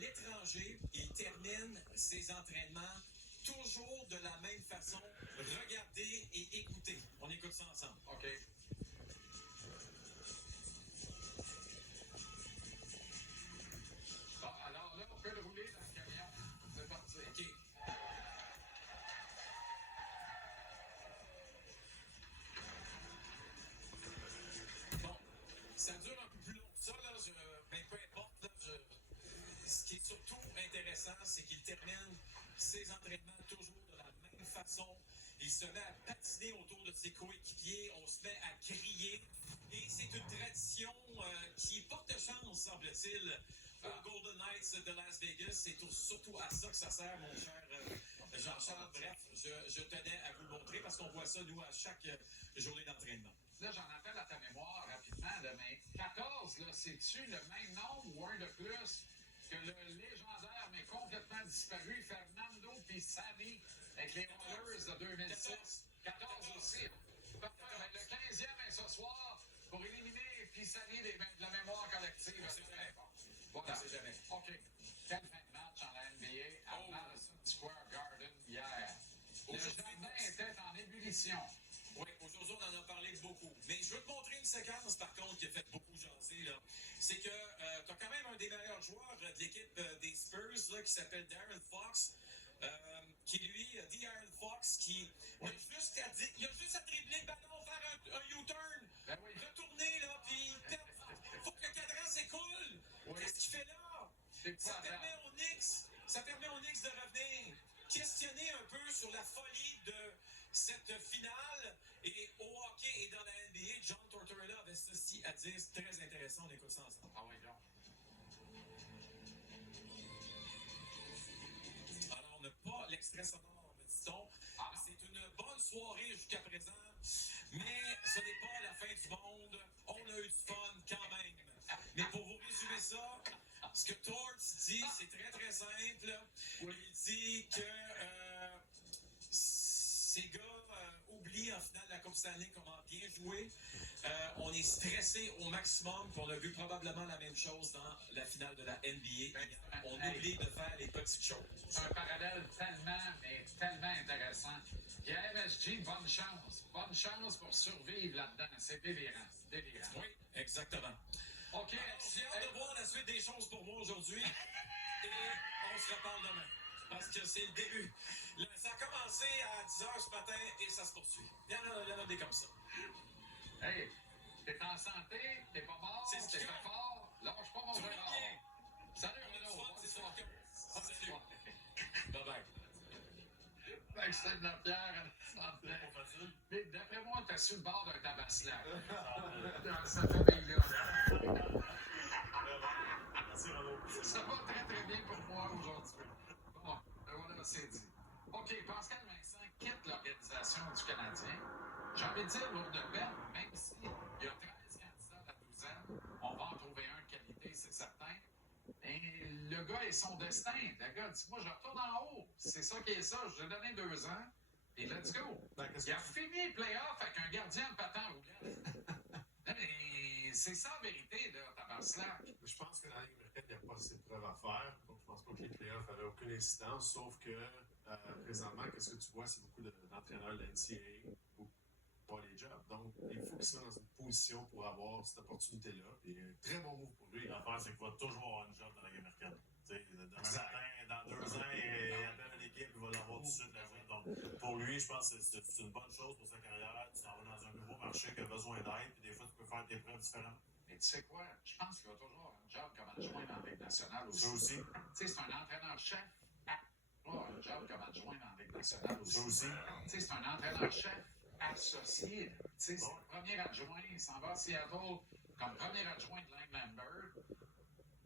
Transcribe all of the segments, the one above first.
l'étranger, il termine ses entraînements toujours de la même façon. Regardez et écoutez. On écoute ça ensemble. OK. Bon, alors là, on peut le rouler dans le camion. C'est parti. OK. Bon, ça dure un peu plus long que ça, là. Ben, peu importe, là, ce qui est surtout intéressant, c'est qu'il termine ses entraînements toujours de la même façon. Il se met à patiner autour de ses coéquipiers, on se met à crier. Et c'est une tradition qui porte chance, semble-t-il, aux Golden Knights de Las Vegas. C'est surtout à ça que ça sert, mon cher Jean-Charles. Bref, je tenais à vous le montrer parce qu'on voit ça, nous, à chaque journée d'entraînement. Là, j'en appelle à ta mémoire rapidement, là, mais 14, là, c'est-tu le même nombre ou un de plus que le légendaire mais complètement disparu Fernando Pisani avec les Oilers de 2006? 14 aussi. Parfait. Ben, le 15e est ce soir pour éliminer Pisani de la mémoire collective. C'est vrai. Voilà. C'est jamais. OK. Quelle fin de match en la NBA à Madison Square Garden hier? Le jardin était en ébullition. Oui, aujourd'hui, on en a parlé beaucoup. Mais je veux te montrer une séquence, par contre, qui a fait beaucoup jaser, là. C'est que tu as quand même un des meilleurs joueurs de l'équipe des Spurs, là, qui s'appelle Darren Fox, qui, lui, dit Darren Fox, qui il a juste à dribbler le ballon, faire un U-turn, Ben oui. retourner, là, puis faut que le cadran s'écoule. Oui. Qu'est-ce qu'il fait là? C'est Ça pas permet aux Knicks de revenir questionner un peu sur la folie de cette finale. Et au hockey et dans la NBA, John Tortorella avait ceci à dire. C'est très intéressant, on écoute ça ensemble. Ah oui, non. Alors, on n'a pas l'extrait sonore, me dit-on. Ah non. C'est une bonne soirée jusqu'à présent, mais ce n'est pas la fin du monde. On a eu du fun quand même. Mais pour vous résumer ça, ce que Torts dit, c'est très très simple. Il dit que ces gars oublient en finale de la Coupe Stanley comment bien jouer. On est stressé au maximum, puis on a vu probablement la même chose dans la finale de la NBA. On oublie de faire les petites choses. C'est un parallèle tellement intéressant. Il y a MSG, bonne chance. Bonne chance pour survivre là-dedans. C'est délirant. Délirant. Oui, exactement. OK. J'ai hâte de voir la suite des choses pour moi aujourd'hui. Et on se reparle demain. Parce que c'est le début. Ça a commencé à 10h ce matin et ça se poursuit. Il y en a des comme ça. Hey, t'es en santé, t'es pas mort, C'est ce qui t'es compte. pas fort. Lâche pas mon Tout va Gérard. bien. Salut, On a du Renaud. fun, c'est ça qui compte. Salut. Bye. Bye-bye. Maxime Lapierre, santé. Mais d'après moi, t'es sur le bord d'un tabaslac. Dans cette famille-là. Ça va très, très bien pour moi aujourd'hui. Bon, voilà, c'est dit. OK, Pascal Vincent quitte l'organisation du Canadien. J'ai envie de dire, lourd de peine, même s'il y a 13 candidats à la douzaine, on va en trouver un de qualité, c'est certain. Et le gars est son destin. Le gars dit, moi, je retourne en haut. C'est ça qui est ça. Je lui ai donné 2 ans. Et let's go. Il a fini le playoff avec un gardien de patin au c'est ça la vérité, là, tabarnak. Je pense que dans la Ligue américaine, il n'y a pas assez de preuves à faire. Donc, je pense pas que les playoffs n'avaient aucune incidence, sauf que présentement, qu'est-ce que tu vois, c'est beaucoup d'entraîneurs de l'NCAA pour avoir les jobs. Donc, il faut qu'il soit dans une position pour avoir cette opportunité-là. Et un très bon move pour lui. L'affaire, c'est qu'il va toujours avoir une job dans la Ligue américaine. Demain matin, dans 2 ans, il appelle une équipe, il va l'avoir tout de suite la job. Donc, pour lui, je pense que c'est une bonne chose pour sa carrière. Tu t'en vas dans un nouveau marché qui a besoin d'aide, puis des fois, tu peux faire des preuves différentes. Mais tu sais quoi? Je pense qu'il va toujours avoir un job comme adjoint dans la Ligue nationale aussi. Ça aussi. Tu sais, c'est un entraîneur-chef. Un job comme adjoint dans la Ligue nationale aussi. Ça aussi. Tu sais, c'est un entraîneur-chef associé. Tu sais, c'est le premier adjoint. Il s'en va à Seattle comme premier adjoint de Langlander.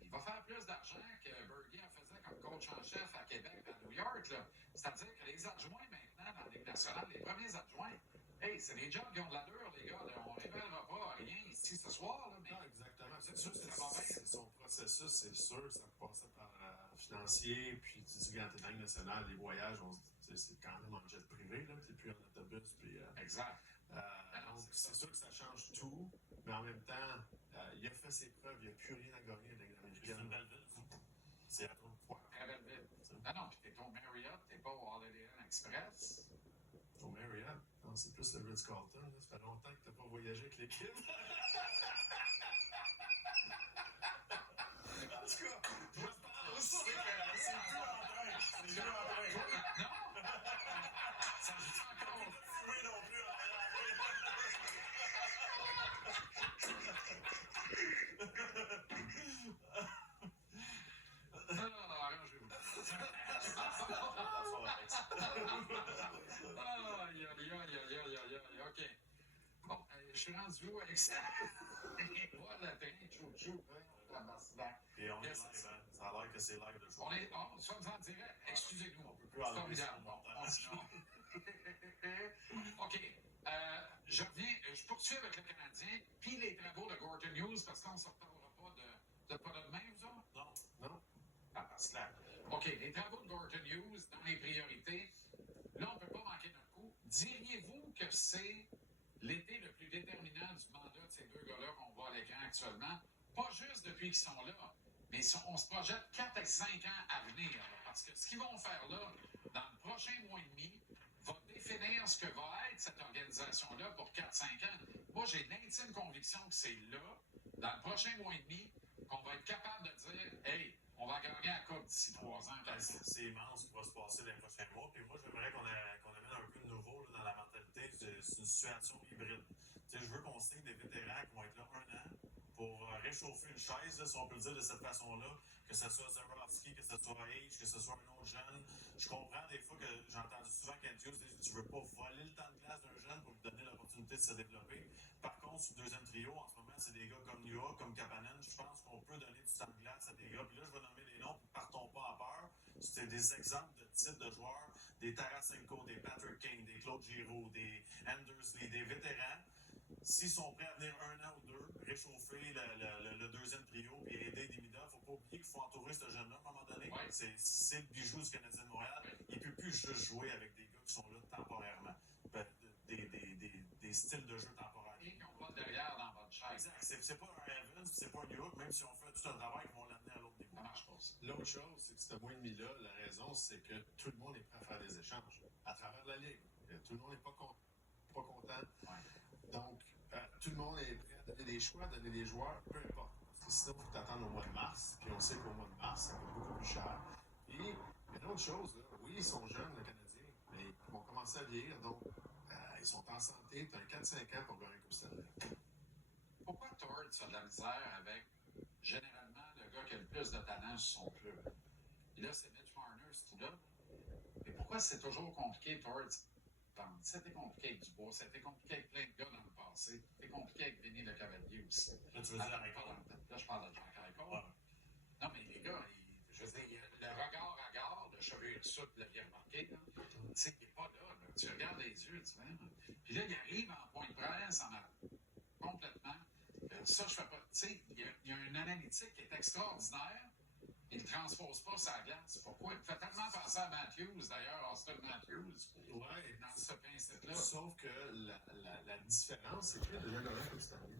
Il va faire plus d'argent que Bergie en faisait comme coach en chef à Québec, à New York. Là. C'est-à-dire que les adjoints maintenant dans la Ligue nationale, les premiers adjoints, hey, c'est des jobs qui ont de l'allure, les gars. Là. On ne révélera pas rien ici ce soir. Là, mais Non, exactement. C'est sûr, ça va bien. c'est son processus, c'est sûr. Ça passait par financier, puis tu dis, quand t'es dans la Ligue nationale, les voyages, c'est quand même en jet privé, là. T'es plus en autobus, puis... exact. Donc, c'est sûr que ça change tout, mais en même temps, il a fait ses preuves, il n'y a plus rien à gagner avec C'est une l'Américaine. belle ville, ça. Seattle. Très belle ville. Non, puis t'es au Marriott, t'es pas au Holiday Inn Express. Au Marriott? Non, c'est plus le Ritz-Carlton. Là. Ça fait longtemps que tu n'as pas voyagé avec l'équipe. En tout cas, moi, je pense que C'est plus en train. C'est plus en train. Non! Ça joue encore. Oui, non plus. Non, arrangez-vous. Aïe, aïe, aïe, OK. Bon, je suis rendu où avec ça? Voilà, train, chou-chou. Et on est live, hein? Ça a l'air que c'est live de show. Nous sommes en direct. Excusez-nous. On peut plus enlever ça. Formidable. Bon, continuons. OK. Je reviens, je poursuis avec le Canadien, puis les travaux de Gorton News, parce qu'on ne se reparlera pas de pas de même, ça? Non. non. Ah, parce que là, OK, les travaux de Gorton News, dans les priorités, là, on ne peut pas manquer d'un coup. Diriez-vous que c'est l'été le plus déterminant du mandat de ces deux gars-là qu'on voit à l'écran actuellement? Pas juste depuis qu'ils sont là, mais on se projette 4 à 5 ans à venir. Là, parce que ce qu'ils vont faire là, dans le prochain mois et demi, va définir ce que va être cette organisation-là pour 4-5 ans. Moi, j'ai l'intime conviction que c'est là, dans le prochain mois et demi, qu'on va être capable de dire « Hey, on va gagner la Coupe d'ici 3 ans. » C'est immense ce qui va se passer dans les prochains mois. Puis moi, j'aimerais qu'on amène un peu de nouveau là, dans la mentalité. C'est une situation hybride. Tu sais, je veux qu'on signe des vétérans qui vont être là 1 an pour réchauffer une chaise, là, si on peut le dire de cette façon-là, que ce soit Zarovski, que ce soit H, que ce soit un autre jeune. Je comprends des fois que j'ai entendu souvent Kent Hughes dire tu veux pas voler le temps de glace d'un jeune pour lui donner l'opportunité de se développer. Par contre, sur le deuxième trio, en ce moment, c'est des gars comme Nua, comme Kapanen. Je pense qu'on peut donner du temps de glace à des gars. Puis là, je vais nommer des noms, puis partons pas en peur. C'est des exemples de type de joueurs, des Tarasenko, des Patrick Kane, des Claude Giroux, des Andersley, des vétérans. S'ils sont prêts à venir 1 an ou 2, réchauffer le deuxième trio et aider Demida, il ne faut pas oublier qu'il faut entourer ce jeune-là à un moment donné. Ouais. C'est le bijou du Canadien de Montréal. Il ne peut plus juste jouer avec des gars qui sont là temporairement. Des styles de jeu temporaires. Et qu'on va derrière dans votre chaise. Exact. C'est pas un Evans, c'est pas un New York, même si on fait tout un travail, ils vont l'amener à l'autre niveau. Ça marche pas, ça. L'autre chose, c'est que ce mois et demi-là, la raison, c'est que tout le monde est prêt à faire des échanges à travers la Ligue. Tout le monde n'est pas content. Ouais. Donc, tout le monde est prêt à donner des choix, à donner des joueurs, peu importe. Parce que sinon, il faut t'attendre au mois de mars. Puis on sait qu'au mois de mars, ça coûte beaucoup plus cher. Et une autre chose, là, oui, ils sont jeunes, les Canadiens, mais ils vont commencer à vieillir. Donc, ils sont en santé. Tu as 4-5 ans pour gagner un Coupe Stanley. Pourquoi Torts a de la misère avec, généralement, le gars qui a le plus de talent sur son club? Et là, c'est Mitch Marner, c'est tout là. Mais pourquoi c'est toujours compliqué, Torts? C'était compliqué avec Dubois, c'était compliqué avec plein de gars dans le passé. C'était compliqué avec Denis Le Cavalier aussi. Là, tu veux dire avec Là, je parle de Jean Caricot. Ouais. Non, mais les gars, je veux dire, le regard à garde, le cheveu hirsute, vous l'aviez remarqué, là. Tu sais, il n'est pas là, là. Tu regardes les yeux, tu vois. Puis là, il arrive en point de presse, complètement. Ça, je fais pas. Tu sais, il y a une analytique qui est extraordinaire. Il ne transpose pas sa glace. Pourquoi? Il fait tellement penser à Matthews, d'ailleurs, Austin Matthews, Ouais. dans ce principe-là. Sauf que la différence, c'est qu'il a déjà gagné un Coupe Stanley.